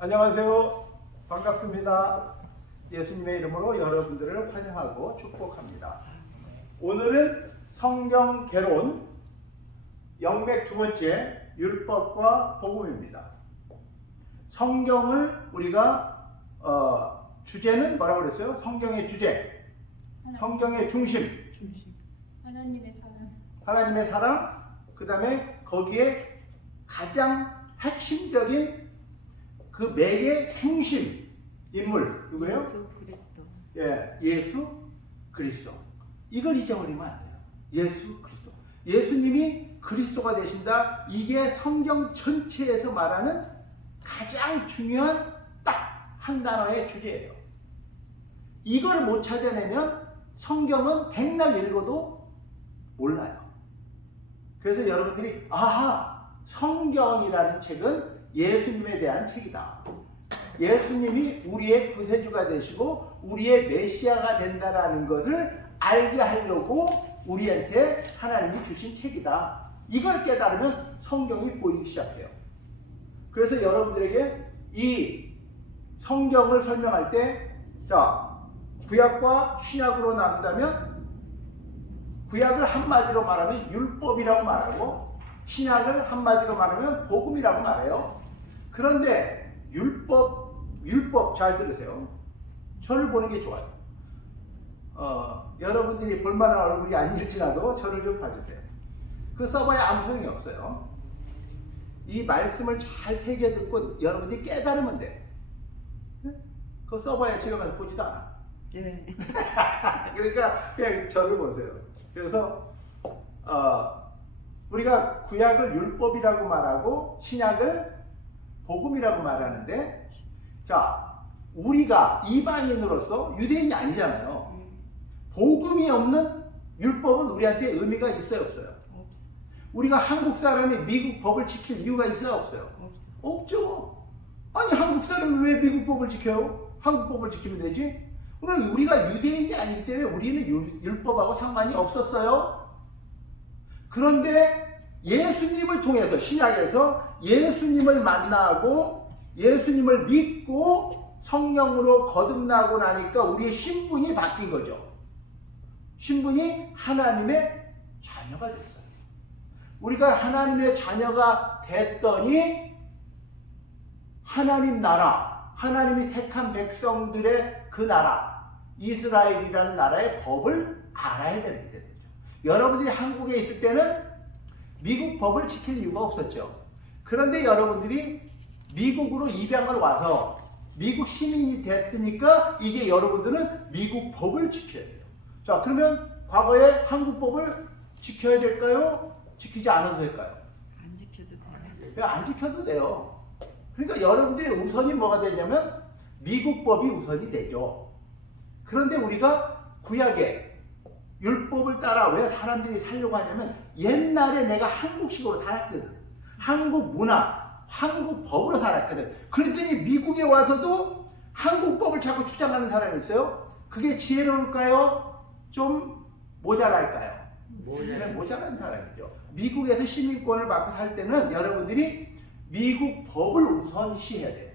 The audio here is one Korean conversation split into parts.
안녕하세요. 반갑습니다. 예수님의 이름으로 여러분들을 환영하고 축복합니다. 오늘은 성경 개론 영맥 두 번째 율법과 복음입니다. 성경을 우리가 주제는 뭐라고 그랬어요? 성경의 주제, 성경의 중심, 하나님의 사랑, 그 다음에 거기에 가장 핵심적인 그 맥의 중심 인물 누구예요? 예수 그리스도. 예, 예수 그리스도. 이걸 잊어버리면 안 돼요. 예수 그리스도. 예수님이 그리스도가 되신다. 이게 성경 전체에서 말하는 가장 중요한 딱 한 단어의 주제예요. 이걸 못 찾아내면 성경은 백날 읽어도 몰라요. 그래서 여러분들이 아하, 성경이라는 책은 예수님에 대한 책이다. 예수님이 우리의 구세주가 되시고 우리의 메시아가 된다라는 것을 알게 하려고 우리한테 하나님이 주신 책이다. 이걸 깨달으면 성경이 보이기 시작해요. 그래서 여러분들에게 이 성경을 설명할 때, 자, 구약과 신약으로 나눈다면 구약을 한마디로 말하면 율법이라고 말하고 신약을 한마디로 말하면 복음이라고 말해요. 그런데 율법 잘 들으세요. 저를 보는 게 좋아요. 여러분들이 볼만한 얼굴이 아닐지라도 저를 좀 봐주세요. 그 써봐야 아무 소용이 없어요. 이 말씀을 잘 새겨 듣고 여러분들이 깨달으면 돼. 그거 써봐야 집에 가서 보지도 않아. 예. 그러니까 그냥 저를 보세요. 그래서 우리가 구약을 율법이라고 말하고 신약을 복음이라고 말하는데, 자, 우리가 이방인으로서 유대인이 아니잖아요. 복음이 없는 율법은 우리한테 의미가 있어요, 없어요? 없어. 우리가 한국 사람이 미국 법을 지킬 이유가 있어요, 없어요? 없어. 없죠. 아니, 한국 사람이 왜 미국 법을 지켜요? 한국 법을 지키면 되지. 우리가 유대인이 아니기 때문에 우리는 율법하고 상관이 없었어요. 그런데 예수님을 통해서 신약에서 예수님을 만나고 예수님을 믿고 성령으로 거듭나고 나니까 우리의 신분이 바뀐 거죠. 신분이 하나님의 자녀가 됐어요. 우리가 하나님의 자녀가 됐더니 하나님 나라, 하나님이 택한 백성들의 그 나라, 이스라엘이라는 나라의 법을 알아야 되는 거죠. 여러분들이 한국에 있을 때는 미국 법을 지킬 이유가 없었죠. 그런데 여러분들이 미국으로 입양을 와서 미국 시민이 됐으니까 이제 여러분들은 미국 법을 지켜야 돼요. 자, 그러면 과거에 한국 법을 지켜야 될까요? 지키지 않아도 될까요? 안 지켜도 돼. 안 지켜도 돼요. 그러니까 여러분들의 우선이 뭐가 되냐면 미국 법이 우선이 되죠. 그런데 우리가 구약의 율법을 따라 왜 사람들이 살려고 하냐면 옛날에 내가 한국식으로 살았거든. 한국 문화, 한국 법으로 살았거든. 그랬더니 미국에 와서도 한국 법을 자꾸 주장하는 사람이 있어요. 그게 지혜로울까요? 좀 모자랄까요? 모자란 사람이죠. 미국에서 시민권을 받고 살 때는 여러분들이 미국 법을 우선시해야 돼요.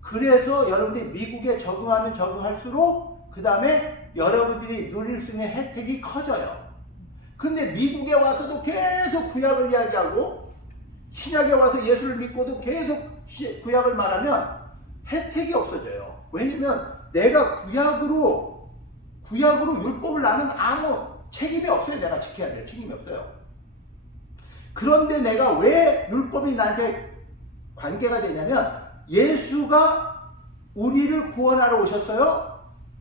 그래서 여러분들이 미국에 적응하면 적응할수록 그 다음에 여러분들이 누릴 수 있는 혜택이 커져요. 근데 미국에 와서도 계속 구약을 이야기하고 신약에 와서 예수를 믿고도 계속 구약을 말하면 혜택이 없어져요. 왜냐면 내가 구약으로 율법을 나는 아무 책임이 없어요. 내가 지켜야 될 책임이 없어요. 그런데 내가 왜 율법이 나한테 관계가 되냐면 예수가 우리를 구원하러 오셨어요.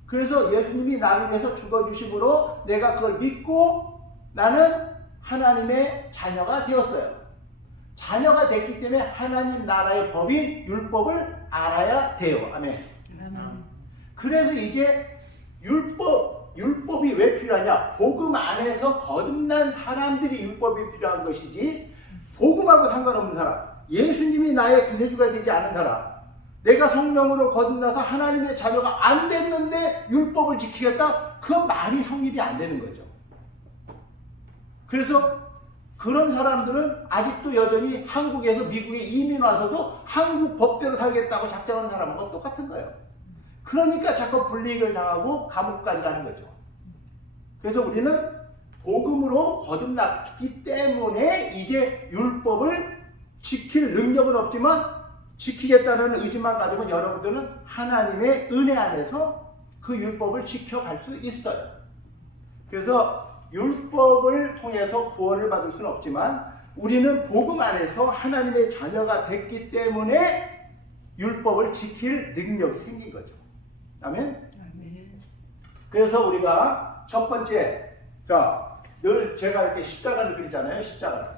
그래서 예수님이 나를 위해서 죽어주심으로 내가 그걸 믿고 나는 하나님의 자녀가 되었어요. 자녀가 됐기 때문에 하나님 나라의 법인 율법을 알아야 돼요. 아멘. 그래서 이제 율법이 왜 필요하냐? 복음 안에서 거듭난 사람들이 율법이 필요한 것이지 복음하고 상관없는 사람, 예수님이 나의 구세주가 되지 않은 사람, 내가 성령으로 거듭나서 하나님의 자녀가 안 됐는데 율법을 지키겠다? 그건 말이 성립이 안 되는 거죠. 그래서 그런 사람들은 아직도 여전히 한국에서 미국에 이민 와서도 한국 법대로 살겠다고 작정하는 사람과 똑같은 거예요. 그러니까 자꾸 불이익을 당하고 감옥까지 가는 거죠. 그래서 우리는 복음으로 거듭났기 때문에 이제 율법을 지킬 능력은 없지만 지키겠다는 의지만 가지면 여러분들은 하나님의 은혜 안에서 그 율법을 지켜갈 수 있어요. 그래서 율법을 통해서 구원을 받을 수는 없지만 우리는 복음 안에서 하나님의 자녀가 됐기 때문에 율법을 지킬 능력이 생긴 거죠. 아멘? 그래서 우리가 첫 번째, 자, 늘 제가 이렇게 십자가를 그리잖아요. 십자가를.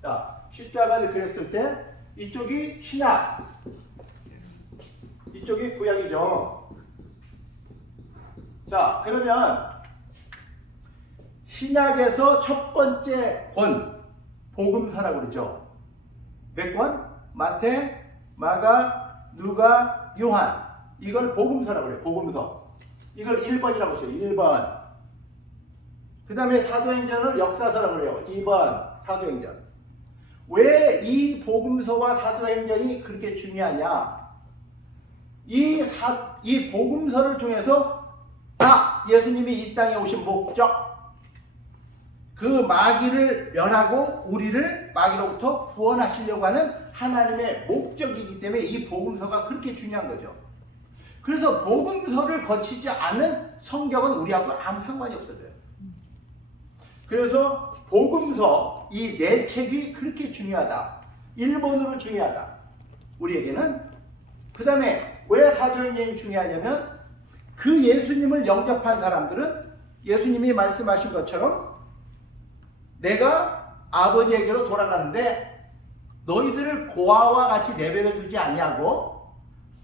자, 십자가를 그렸을 때 이쪽이 신약, 이쪽이 구약이죠. 자, 그러면 신약에서 첫 번째 권, 복음서라고 그러죠. 몇 권? 마태, 마가, 누가, 요한. 이걸 복음서라고 그래요. 복음서. 이걸 1번이라고 했어요. 1번. 그 다음에 사도행전을 역사서라고 그래요. 2번 사도행전. 왜 이 복음서와 사도행전이 그렇게 중요하냐? 이 복음서를 통해서 예수님이 이 땅에 오신 목적, 그 마귀를 멸하고 우리를 마귀로부터 구원하시려고 하는 하나님의 목적이기 때문에 이 복음서가 그렇게 중요한 거죠. 그래서 복음서를 거치지 않은 성경은 우리하고 아무 상관이 없어져요. 그래서 복음서 이 네 책이 그렇게 중요하다. 1번으로 중요하다. 우리에게는. 그 다음에 왜 사도행전이 중요하냐면 그 예수님을 영접한 사람들은 예수님이 말씀하신 것처럼 내가 아버지에게로 돌아가는데 너희들을 고아와 같이 내버려 두지 아니하고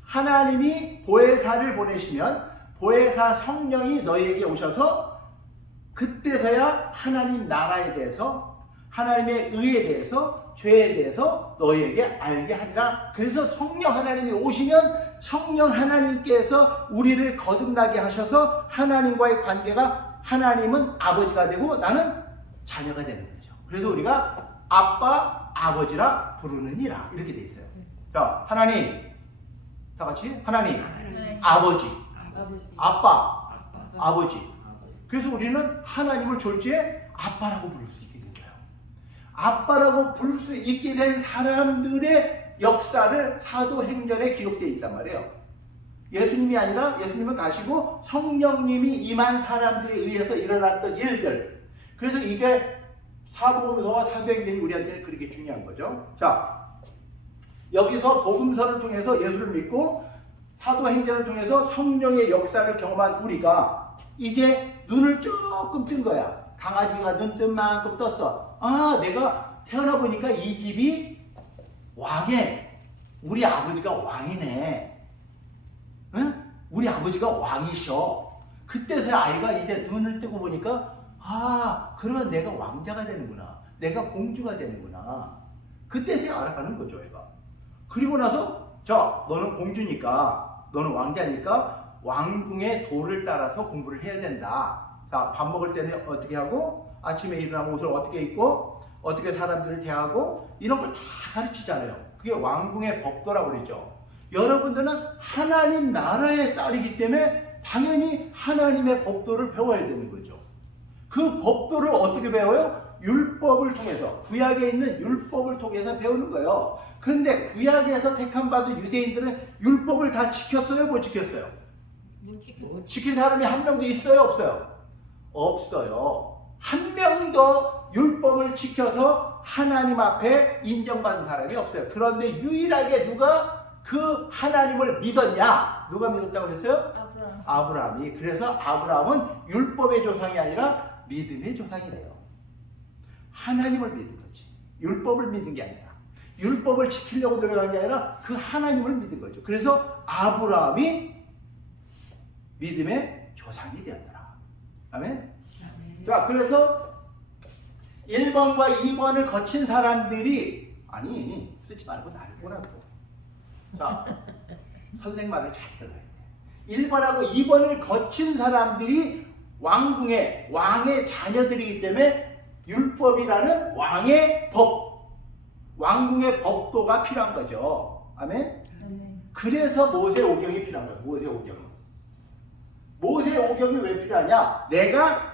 하나님이 보혜사를 보내시면 보혜사 성령이 너희에게 오셔서 그때서야 하나님 나라에 대해서 하나님의 의에 대해서 죄에 대해서 너희에게 알게 하리라. 그래서 성령 하나님이 오시면 성령 하나님께서 우리를 거듭나게 하셔서 하나님과의 관계가 하나님은 아버지가 되고 나는 자녀가 되는 거죠. 그래서 우리가 아빠, 아버지라 부르느니라 이렇게 돼 있어요. 자, 하나님, 다 같이 하나님, 아버지, 아빠, 아버지. 그래서 우리는 하나님을 졸지에 아빠라고 부를 수 있게 된 거예요. 아빠라고 부를 수 있게 된 사람들의 역사를 사도행전에 기록되어 있단 말이에요. 예수님이 아니라 예수님은 가시고 성령님이 임한 사람들에 의해서 일어났던 일들. 그래서 이게 사복음서와 사도행전이 우리한테는 그렇게 중요한 거죠. 자, 여기서 복음서를 통해서 예수를 믿고 사도행전을 통해서 성령의 역사를 경험한 우리가 이제 눈을 조금 뜬 거야. 강아지가 눈 뜬 만큼 떴어. 내가 태어나 보니까 이 집이 왕에 우리 아버지가 왕이네. 응? 우리 아버지가 왕이셔. 그때서야 아이가 이제 눈을 뜨고 보니까 그러면 내가 왕자가 되는구나. 내가 공주가 되는구나. 그때서야 알아가는 거죠, 애가. 그리고 나서 너는 공주니까, 너는 왕자니까 왕궁의 도를 따라서 공부를 해야 된다. 자, 밥 먹을 때는 어떻게 하고, 아침에 일어나면 옷을 어떻게 입고, 어떻게 사람들을 대하고, 이런 걸 다 가르치잖아요. 그게 왕궁의 법도라고 그러죠. 여러분들은 하나님 나라의 딸이기 때문에 당연히 하나님의 법도를 배워야 되는 거죠. 그 법도를 어떻게 배워요? 율법을 통해서, 구약에 있는 율법을 통해서 배우는 거예요. 근데 구약에서 택함 받은 유대인들은 율법을 다 지켰어요? 못 지켰어요? 지킨 사람이 한 명도 있어요? 없어요? 없어요. 한 명도 율법을 지켜서 하나님 앞에 인정받는 사람이 없어요. 그런데 유일하게 누가 그 하나님을 믿었냐? 누가 믿었다고 그랬어요? 아브라함이. 그래서 아브라함은 율법의 조상이 아니라 믿음의 조상이래요. 하나님을 믿은 거지. 율법을 믿은 게 아니라. 율법을 지키려고 노력한 게 아니라 그 하나님을 믿은 거죠. 그래서 아브라함이 믿음의 조상이 되었더라. 아멘? 자, 그래서 1번과 2번을 거친 사람들이 쓰지 말고 나를 보라고. 자, 선생 말을 잘 들어야 돼. 1번하고 2번을 거친 사람들이 왕궁의 왕의 자녀들이기 때문에 율법이라는 왕의 법, 왕궁의 법도가 필요한 거죠. 아멘? 그래서 모세오경이 필요한 거예요. 모세오경. 모세오경이 왜 필요하냐? 내가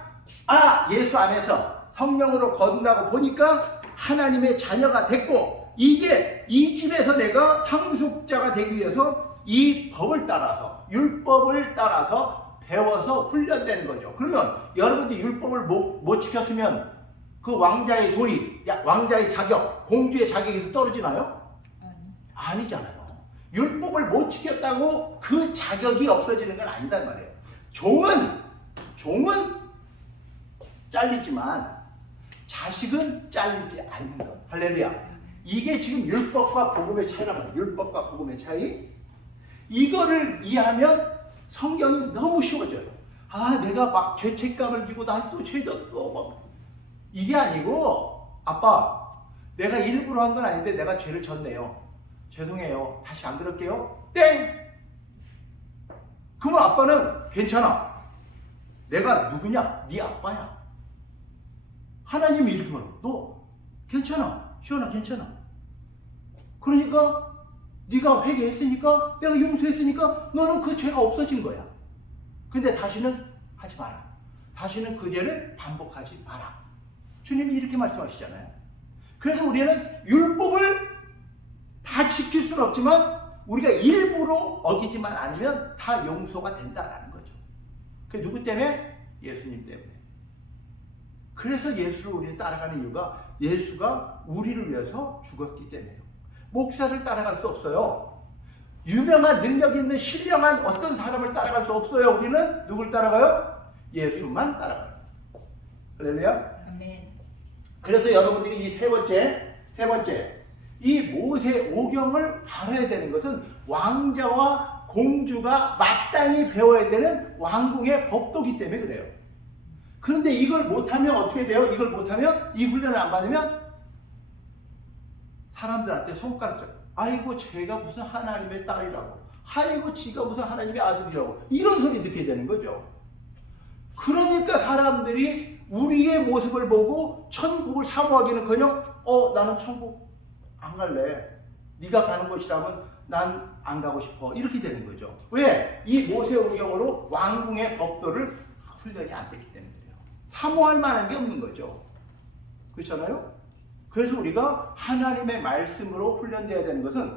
예수 안에서 성령으로 거듭나고 보니까 하나님의 자녀가 됐고, 이제 이 집에서 내가 상속자가 되기 위해서 이 법을 따라서, 율법을 따라서 배워서 훈련되는 거죠. 그러면 여러분들이 율법을 못 지켰으면 그 왕자의 도리, 왕자의 자격, 공주의 자격에서 떨어지나요? 아니잖아요. 율법을 못 지켰다고 그 자격이 없어지는 건 아니단 말이에요. 종은 잘리지만 자식은 잘리지 않는 것. 할렐루야. 이게 지금 율법과 복음의 차이란 말이에요. 율법과 복음의 차이. 이거를 이해하면 성경이 너무 쉬워져요. 내가 막 죄책감을 지고 나 또 죄졌어. 이게 아니고, 아빠, 내가 일부러 한 건 아닌데 내가 죄를 졌네요. 죄송해요. 다시 안 그럴게요. 땡! 그러면 아빠는 괜찮아. 내가 누구냐? 네 아빠야. 하나님이 이렇게 말해. 너 괜찮아. 시원아 괜찮아. 그러니까 네가 회개했으니까, 내가 용서했으니까 너는 그 죄가 없어진 거야. 근데 다시는 하지 마라. 다시는 그 죄를 반복하지 마라. 주님이 이렇게 말씀하시잖아요. 그래서 우리는 율법을 다 지킬 수는 없지만 우리가 일부러 어기지만 않으면 다 용서가 된다라는 거죠. 그게 누구 때문에? 예수님 때문에. 그래서 예수를 우리 따라가는 이유가 예수가 우리를 위해서 죽었기 때문에요. 목사를 따라갈 수 없어요. 유명한 능력 있는 신령한 어떤 사람을 따라갈 수 없어요. 우리는 누굴 따라가요? 예수만 따라가요. 할렐루야. 아멘. 그래서 여러분들이 이 세 번째 이 모세오경을 알아야 되는 것은 왕자와 공주가 마땅히 배워야 되는 왕궁의 법도기 때문에 그래요. 그런데 이걸 못하면 어떻게 돼요? 이걸 못하면, 이 훈련을 안 받으면 사람들한테 손가락질. 아이고 제가 무슨 하나님의 딸이라고, 아이고 지가 무슨 하나님의 아들이라고, 이런 소리 듣게 되는 거죠. 그러니까 사람들이 우리의 모습을 보고 천국을 사모하기는커녕 나는 천국 안 갈래. 네가 가는 곳이라면 난 안 가고 싶어. 이렇게 되는 거죠. 왜? 이 모세오경으로 왕궁의 법도를 훈련이 안 됐기 때문이에요. 사모할 만한 게 없는 거죠. 그렇잖아요? 그래서 우리가 하나님의 말씀으로 훈련되어야 되는 것은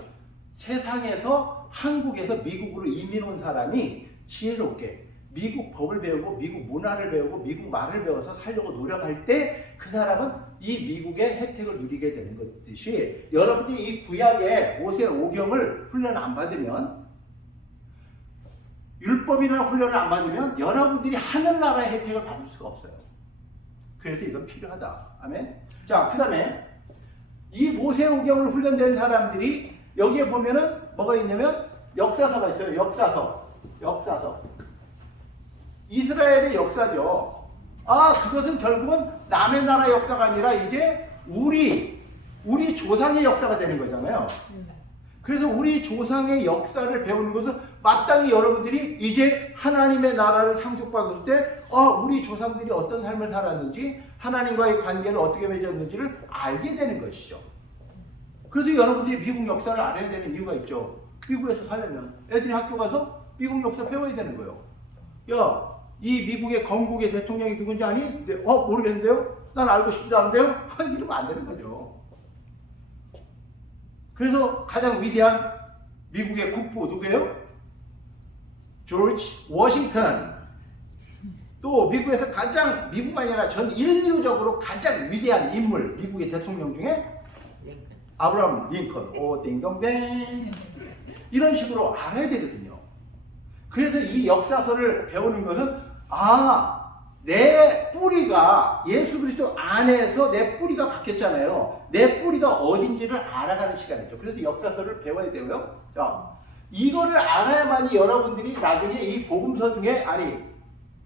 세상에서, 한국에서 미국으로 이민 온 사람이 지혜롭게 미국 법을 배우고 미국 문화를 배우고 미국 말을 배워서 살려고 노력할 때 그 사람은 이 미국의 혜택을 누리게 되는 것듯이, 여러분이 이 구약의 모세오경을 훈련 안 받으면, 율법이나 훈련을 안 받으면 여러분들이 하늘나라의 혜택을 받을 수가 없어요. 그래서 이건 필요하다. 아멘. 자, 그 다음에 이 모세오경을 훈련된 사람들이 여기에 보면은 뭐가 있냐면 역사서가 있어요. 역사서. 이스라엘의 역사죠. 그것은 결국은 남의 나라 역사가 아니라 이제 우리 조상의 역사가 되는 거잖아요. 그래서 우리 조상의 역사를 배우는 것은 마땅히 여러분들이 이제 하나님의 나라를 상속받을 때 우리 조상들이 어떤 삶을 살았는지, 하나님과의 관계를 어떻게 맺었는지를 알게 되는 것이죠. 그래서 여러분들이 미국 역사를 알아야 되는 이유가 있죠. 미국에서 살려면 애들이 학교 가서 미국 역사 배워야 되는 거예요. 야, 이 미국의 건국의 대통령이 누군지 아니? 모르겠는데요? 난 알고 싶지도 않은데요? 이러면 안 되는 거죠. 그래서 가장 위대한 미국의 국부 누구예요? 조지 워싱턴. 또 미국에서 미국만 아니라 전 인류적으로 가장 위대한 인물, 미국의 대통령 중에 아브라함 링컨. 띵동댕. 이런 식으로 알아야 되거든요. 그래서 이 역사서를 배우는 것은 내 뿌리가 예수 그리스도 안에서 내 뿌리가 박혔잖아요. 내 뿌리가 어딘지를 알아가는 시간이죠. 그래서 역사서를 배워야 되고요. 자, 이거를 알아야만이 여러분들이 나중에 이 복음서 중에,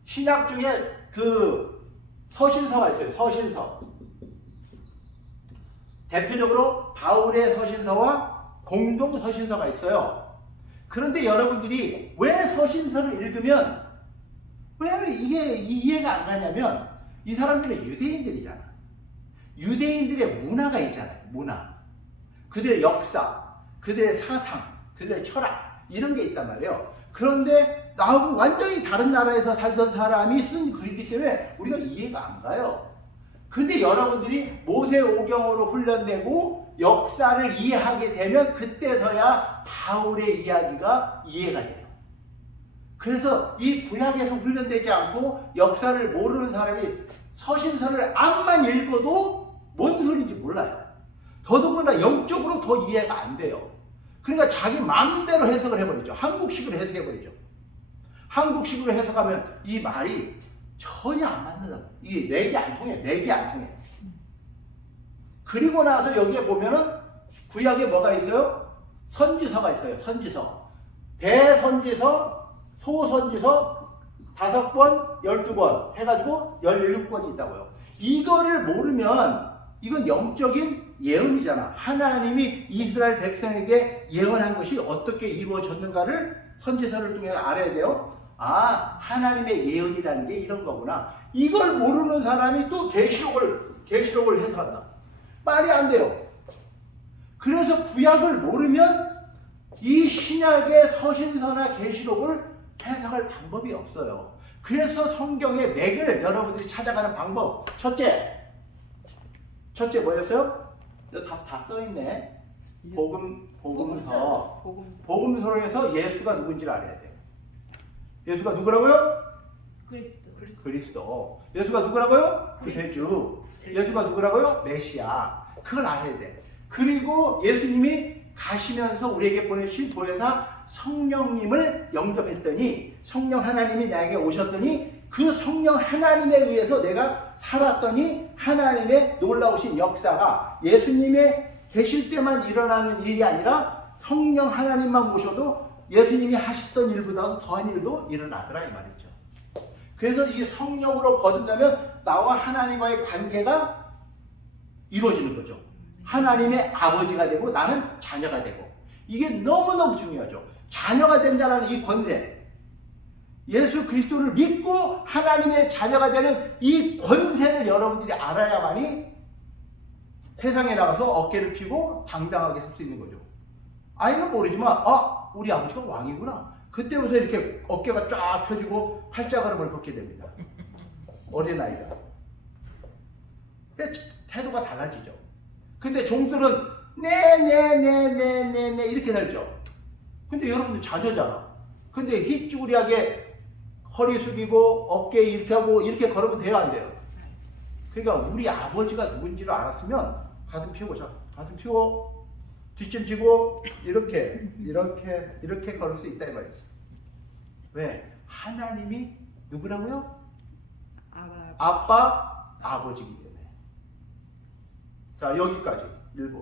신약 중에 그 서신서가 있어요. 서신서. 대표적으로 바울의 서신서와 공동 서신서가 있어요. 그런데 여러분들이 왜 서신서를 읽으면 왜 이게 이해가 안 가냐면, 이 사람들은 유대인들이잖아. 유대인들의 문화가 있잖아요. 문화. 그들의 역사, 그들의 사상, 그들의 철학 이런 게 있단 말이에요. 그런데 나하고 완전히 다른 나라에서 살던 사람이 쓴 글이기 때문에 우리가 이해가 안 가요. 근데 여러분들이 모세오경으로 훈련되고 역사를 이해하게 되면 그때서야 바울의 이야기가 이해가 돼요. 그래서 이 구약에서 훈련되지 않고 역사를 모르는 사람이 서신서를 암만 읽어도 뭔 소리인지 몰라요. 더더군다나 영적으로 더 이해가 안 돼요. 그러니까 자기 마음대로 해석을 해버리죠. 한국식으로 해석해버리죠. 한국식으로 해석하면 이 말이 전혀 안 맞는다. 이게 맥이 안 통해. 맥이 안 통해. 그리고 나서 여기에 보면은 구약에 뭐가 있어요? 선지서가 있어요. 선지서. 대선지서, 소선지서 5권, 12권 해가지고 17권이 있다고요. 이거를 모르면 이건 영적인 예언이잖아. 하나님이 이스라엘 백성에게 예언한 것이 어떻게 이루어졌는가를 선지서를 통해 알아야 돼요. 아, 하나님의 예언이라는 게 이런 거구나. 이걸 모르는 사람이 또 계시록을 해석한다. 말이 안 돼요. 그래서 구약을 모르면 이 신약의 서신서나 계시록을 해석할 방법이 없어요. 그래서 성경의 맥을 여러분들이 찾아가는 방법. 첫째 뭐였어요? 다 써있네. 복음서. 복음서에서 예수가 누군지를 알아야 돼요. 예수가 누구라고요? 그리스도. 예수가 누구라고요? 구세주. 예수가 누구라고요? 메시아. 그걸 알아야 돼. 그리고 예수님이 가시면서 우리에게 보내주신 보혜사 성령님을 영접했더니 성령 하나님이 나에게 오셨더니 그 성령 하나님에 의해서 내가 살았더니 하나님의 놀라우신 역사가 예수님의 계실 때만 일어나는 일이 아니라 성령 하나님만 모셔도 예수님이 하셨던 일보다도 더한 일도 일어나더라 이 말이죠. 그래서 이 성령으로 거듭나면 나와 하나님과의 관계가 이루어지는 거죠. 하나님의 아버지가 되고 나는 자녀가 되고 이게 너무너무 중요하죠. 자녀가 된다는 이 권세, 예수 그리스도를 믿고 하나님의 자녀가 되는 이 권세를 여러분들이 알아야만이 세상에 나가서 어깨를 펴고 당당하게 할 수 있는 거죠. 아이는 모르지만 우리 아버지가 왕이구나. 그때부터 이렇게 어깨가 쫙 펴지고 팔자걸음을 걷게 됩니다. 어린아이가. 태도가 달라지죠. 근데 종들은 네 이렇게 살죠. 근데 여러분들 자녀잖아. 근데 희쭈구리하게 허리 숙이고 어깨 이렇게 하고 이렇게 걸으면 돼요, 안 돼요? 그러니까 우리 아버지가 누군지를 알았으면 가슴 펴고 가슴 펴고 뒷짐 지고 이렇게 걸을 수 있다 이 말이지. 왜? 하나님이 누구라고요? 아빠, 아버지이기 때문에. 자, 여기까지 일부.